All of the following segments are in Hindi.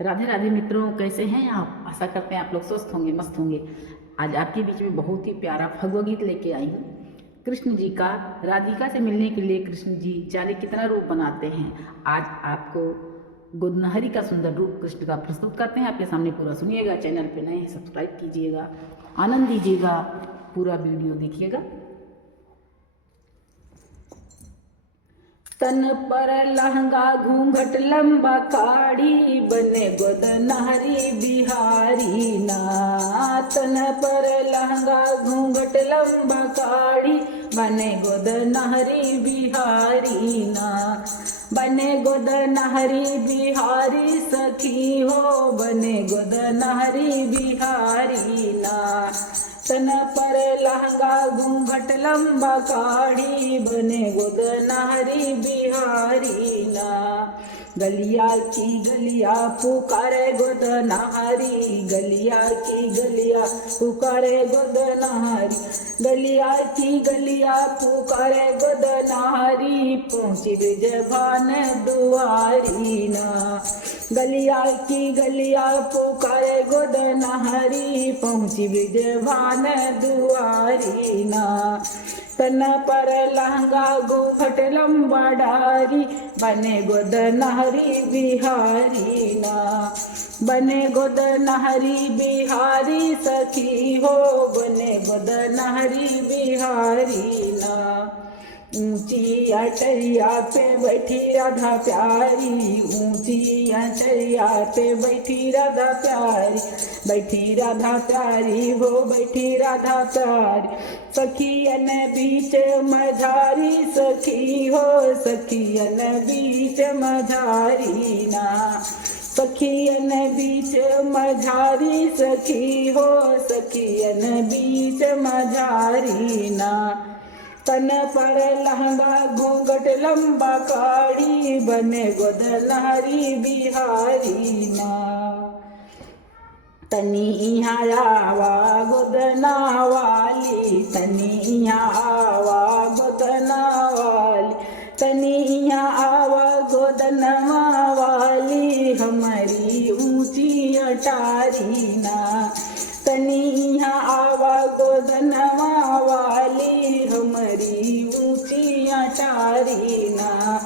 राधे राधे मित्रों, कैसे हैं आप? आशा करते हैं आप लोग स्वस्थ होंगे, मस्त होंगे। आज आपके बीच में बहुत ही प्यारा भगवद गीत लेके आई हूँ। कृष्ण जी का राधिका से मिलने के लिए कृष्ण जी जाने कितना रूप बनाते हैं। आज आपको गोदनहरी का सुंदर रूप कृष्ण का प्रस्तुत करते हैं। आपके सामने पूरा सुनिएगा। चैनल पे नए हैं, सब्सक्राइब कीजिएगा, आनंद दीजिएगा, पूरा वीडियो देखिएगा। तन पर लहंगा घूंघट लंबा काड़ी, बने गोदनहरी बिहारी ना। तन पर लहंगा घूंघट लंबा काड़ी, बने गोदनहरी बिहारी ना। बने गोदनहरी बिहारी सखी हो, बने गोदनहरी बिहारी ना। तन पर लहंगा घूंघट लंबा काढ़ी, बने गोदनहरी बिहारी ना। गलिया की गलिया पुकारे गोदनहरी, गलिया की गलिया पुकारे गोदनहरी, गलिया की गलिया पुकारे गोदनहरी, पहुँची ब्रिजभान दुआरी ना। गलिया की गलिया पुकारे गोदनहरी, पहुँची ब्रिजभान दुआरी ना। तन पर लहंगा घूंघट लंबा डारी, बने गोदनहरी बिहारी ना। बने गोदनहरी बिहारी सखी हो, बने गोदनहरी बिहारी ना। ऊंची अटरिया पे बैठी राधा प्यारी, ऊंची अटरिया पे बैठी राधा प्यारी, बैठी राधा प्यारी हो, बैठी राधा प्यारी। सखियन बीच मझारी सखी हो, सखियन बीच मझारी ना। सखियन बीच मझारी सखी हो, सखियन बीच मझारी ना। तन पर लहंगा घूंघट लंबा काढ़ी, बने गोदनहरी बिहारी ना। तनी यहाँ आवा गोदना वाली, तनी यहाँ आवा गोदना वाली, तनी यहाँ आवा गोदनमा वाली, हमारी ऊंची अटारी ना। तनी यहाँ आवा गोदनमा वाली, हमारी ऊंची अटारी ना।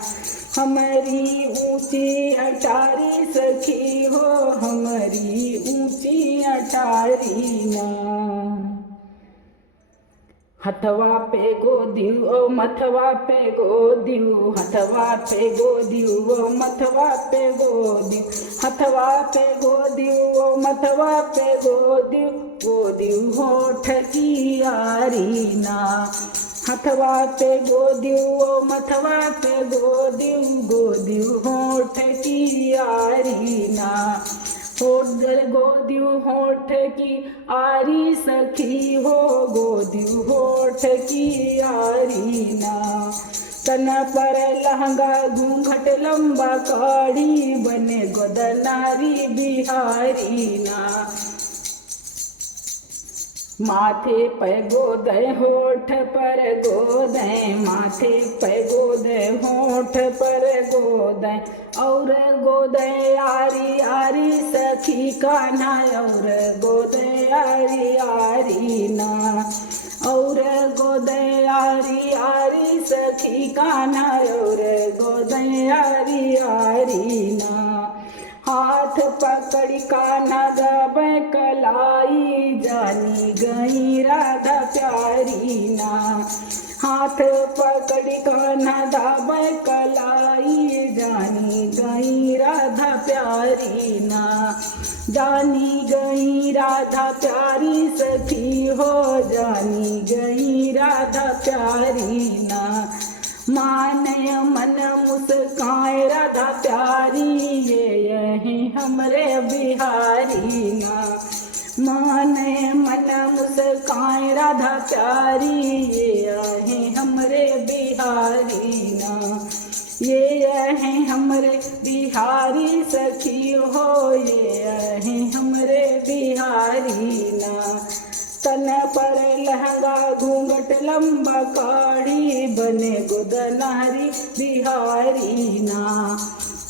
हमारी ऊंची अटारी सखी हो, हमारी ऊंची अटारी ना। हथवा पे गोदियो ओ मथवा पे गोदियो, हथवा पे गोदियो ओ मथवा पे गोदियो, हथवा पे गोदियो ओ मथवा पे गोदियो, गोदियो होठ की यारी ना। हथवा पे गोदियो ओ मथवा पे गोदियो, गोदियो होठ की यारी ना। होठ गोदियो होठ की आरी सखी हो, गोदियो होठ की आरी ना। तन पर लहंगा घूंघट लंबा काढ़ी, बने गोदनहरी बिहारी ना। माथे पे गोदे होठ पर गोदे, माथे पे गोदे होठ पर गोदे, और गोदे आरी आरी सखी कान्हा, और गोदे आरी आरी ना। और गोदे आरी आरी सखी कान्हा, और गोदे आरी आरी ना। हाथ पकड़ कान्हा दबे कलाई, जानी गई राधा प्यारी ना। हाथ पकड़ कान्हा दबे कलाई, जानी गई राधा प्यारी ना। जानी गई राधा प्यारी सखी हो, जानी गई राधा प्यारी ना। माने मन मुस्काए राधा प्यारी, ये हमरे बिहारी ना। माने मन मुस्काए राधा प्यारी, ये हमरे बिहारी ना। ये है हमरे बिहारी सखी हो, ये है हमरे बिहारी ना। तन पर लहंगा घूंघट लंबा काढ़ी, बने गोदनहरी बिहारी ना।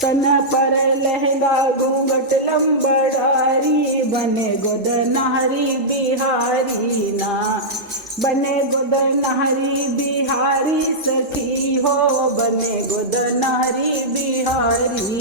तन पर लहंगा घूंघट लंबड़ारी, बने गोदनहरी बिहारी ना, बने गोदनहरी बिहारी सखी हो, बने गोदनहरी बिहारी